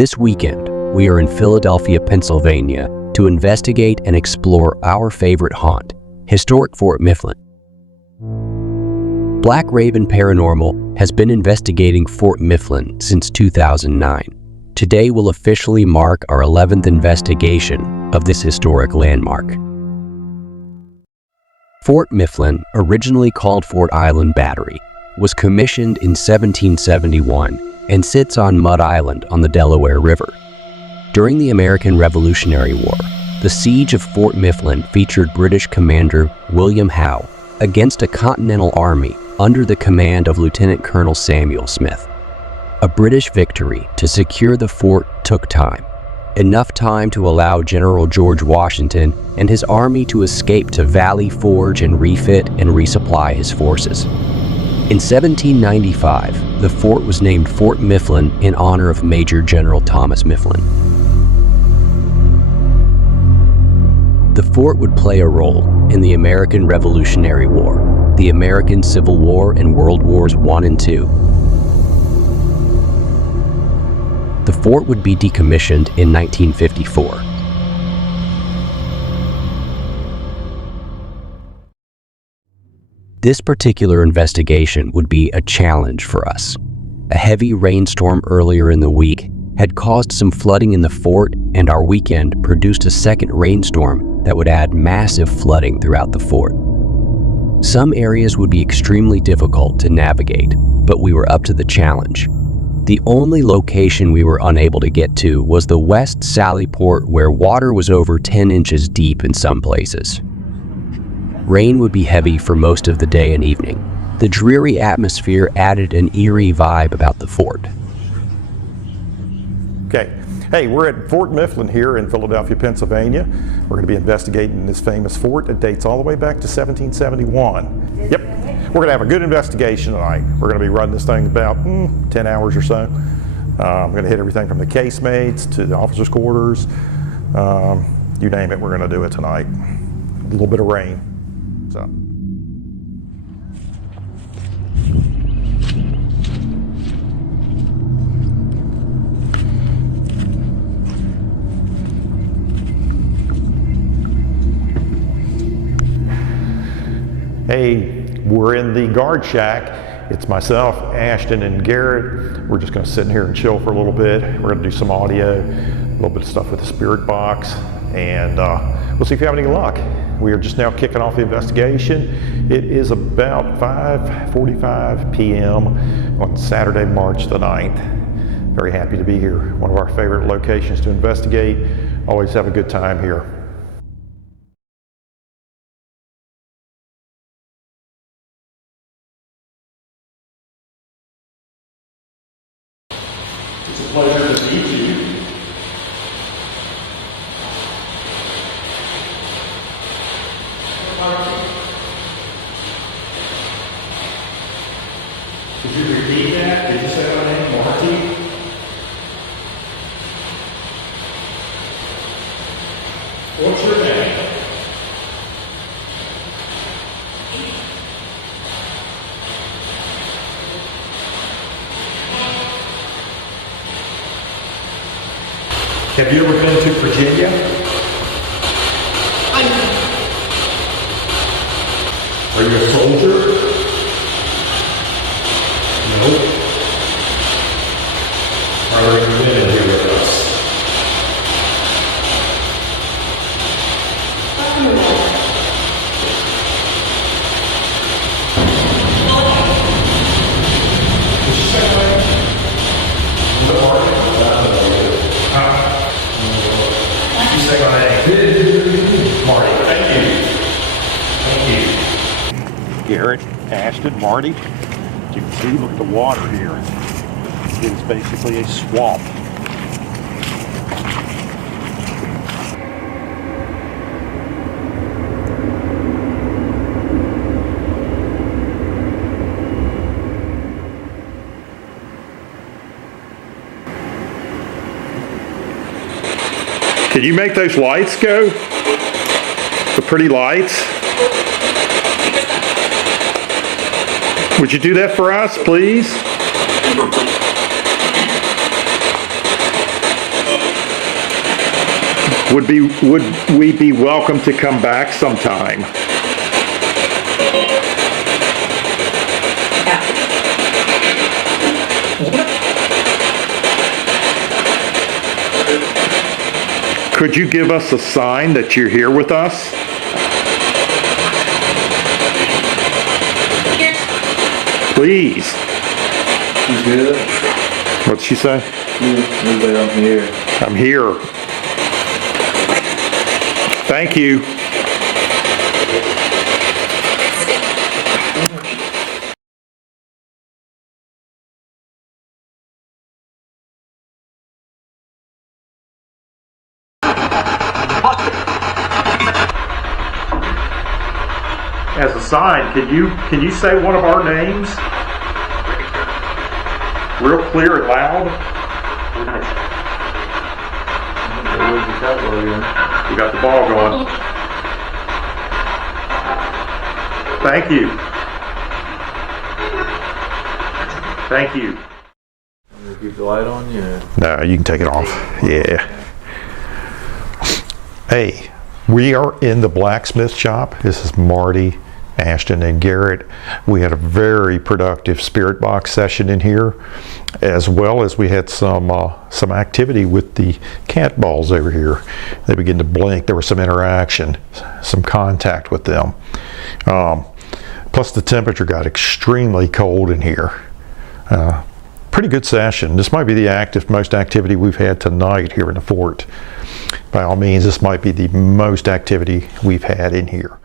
This weekend, we are in Philadelphia, Pennsylvania to investigate and explore our favorite haunt, historic Fort Mifflin. Black Raven Paranormal has been investigating Fort Mifflin since 2009. Today will officially mark our 11th investigation of this historic landmark. Fort Mifflin, originally called Fort Island Battery, was commissioned in 1771 and sits on Mud Island on the Delaware River. During the American Revolutionary War, the siege of Fort Mifflin featured British commander William Howe against a Continental Army under the command of Lieutenant Colonel Samuel Smith. A British victory to secure the fort took time, enough time to allow General George Washington and his army to escape to Valley Forge and refit and resupply his forces. In 1795, the fort was named Fort Mifflin in honor of Major General Thomas Mifflin. The fort would play a role in the American Revolutionary War, the American Civil War, and World Wars I and II. The fort would be decommissioned in 1954. This particular investigation would be a challenge for us. A heavy rainstorm earlier in the week had caused some flooding in the fort, and our weekend produced a second rainstorm that would add massive flooding throughout the fort. Some areas would be extremely difficult to navigate, but we were up to the challenge. The only location we were unable to get to was the West Sally Port, where water was over 10 inches deep in some places. Rain would be heavy for most of the day and evening. The dreary atmosphere added an eerie vibe about the fort. Okay, hey, we're at Fort Mifflin here in Philadelphia, Pennsylvania. We're going to be investigating this famous fort. It dates all the way back to 1771. Yep, we're going to have a good investigation tonight. We're going to be running this thing about 10 hours or so. I'm going to hit everything from the casemates to the officers' quarters. You name it, we're going to do it tonight. A little bit of rain. So. Hey, we're in the guard shack. It's myself, Ashton, and Garrett. We're just going to sit in here and chill for a little bit. We're going to do some audio, a little bit of stuff with the spirit box, and we'll see if we have any luck. We are just now kicking off the investigation. It is about 5:45 p.m. on Saturday, March the 9th. Very happy to be here. One of our favorite locations to investigate. Always have a good time here. It's a pleasure to meet you. Could you repeat that? Did you say my name, Marty? What's your name? Have you ever been to Virginia? Are you a soldier? No. Are there any women here with us? Did you say my name? No, Marty. You say my name. Marty. Thank you. Thank you. Garrett, Ashton, Marty. You can see, look at the water here. It is basically a swamp. Can you make those lights go? The pretty lights? Would you do that for us, please? Would we be welcome to come back sometime? Could you give us a sign that you're here with us? Please. You good? What'd she say? I'm here. I'm here. Thank you. As a sign, can you say one of our names? Real clear and loud? We got the ball going. Thank you. Thank you. Keep the light on you. No, you can take it off. Yeah. Hey, we are in the blacksmith shop. This is Marty, Ashton, and Garrett. We had a very productive spirit box session in here, as well as we had some activity with the cat balls over here. They began to blink. There was some interaction, some contact with them. Plus the temperature got extremely cold in here. Pretty good session. This might be the most activity we've had tonight here in the fort. By all means, this might be the most activity we've had in here.